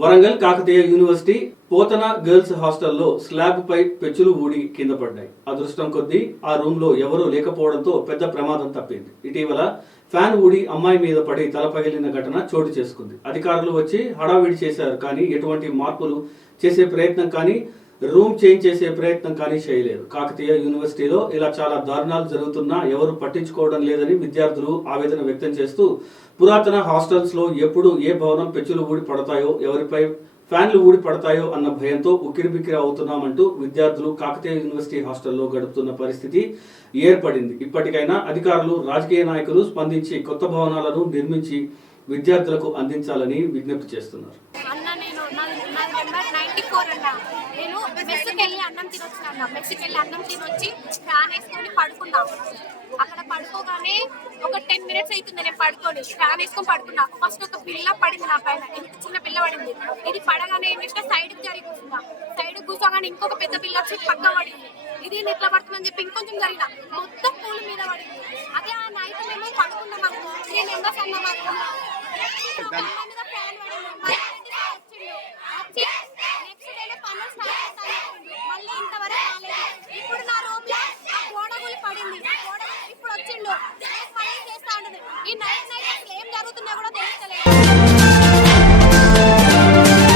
Warangal Kakatiya university Pothana girls హాస్టల్లో slab పై పెచ్చులు ఊడి కింద పడ్డాయి. అదృష్టం కొద్దీ ఆ రూమ్ లో ఎవరూ లేకపోవడంతో పెద్ద ప్రమాదం తప్పింది. ఇటీవల ఫ్యాన్ ఊడి అమ్మాయి మీద పడి తల పగిలిన ఘటన చోటు చేసుకుంది. అధికారులు వచ్చి హడావిడి చేశారు, కానీ ఎటువంటి మార్పులు చేసే ప్రయత్నం కానీ రూమ్ చేంజ్ చేసే ప్రయత్నం కానీ చేయలేదు. కాకతీయ యూనివర్సిటీలో ఇలా చాలా దారుణాలు జరుగుతున్నా ఎవరు పట్టించుకోవడం లేదని విద్యార్థులు ఆవేదన వ్యక్తం చేస్తూ, పురాతన హాస్టల్స్ లో ఎప్పుడు ఏ భవనం పెచ్చులు ఊడి పడతాయో, ఎవరిపై ఫ్యాన్లు ఊడి పడతాయో అన్న భయంతో ఉక్కిరిబిక్కిరి అవుతున్నామంటూ విద్యార్థులు కాకతీయ యూనివర్సిటీ హాస్టల్లో గడుపుతున్న పరిస్థితి ఏర్పడింది. ఇప్పటికైనా అధికారులు, రాజకీయ నాయకులు స్పందించి కొత్త భవనాలను నిర్మించి విద్యార్థులకు అందించాలని విజ్ఞప్తి చేస్తున్నారు. నేను మెస్సుకి వెళ్ళి అన్నం తినొచ్చిన మెస్సుకి వెళ్ళి అన్నం తినొచ్చి ఫ్యాన్ వేసుకొని పడుకున్నా. అక్కడ పడుకోగానే ఒక 10 minutes అవుతుంది నేను పడుకొని ఫ్యాన్ వేసుకొని పడుకున్నా. ఫస్ట్ ఒక పిల్ల పడింది నా పైన, ఎంత చిన్న పిల్ల పడింది. ఇది పడగానే ఏం చేసిన సైడ్కి జరిగి కూర్చున్నా. సైడ్ కూర్చోగానే ఇంకొక పెద్ద పిల్ల వచ్చి పక్క పడింది. ఇది ఇట్లా పడుతుందని చెప్పి ఇంకొంచెం జరిగిన మొత్తం పూల మీద పడింది. అదే ఆ నైట్ మేము పడుకున్నాం అనుకో, 3 members అన్నాం అనుకో, ఫ్యాన్ మళ్ళీ ఇంతవరకు రాలేదు. ఇప్పుడు నా రూమ్ లో ఆ గోడ పడింది.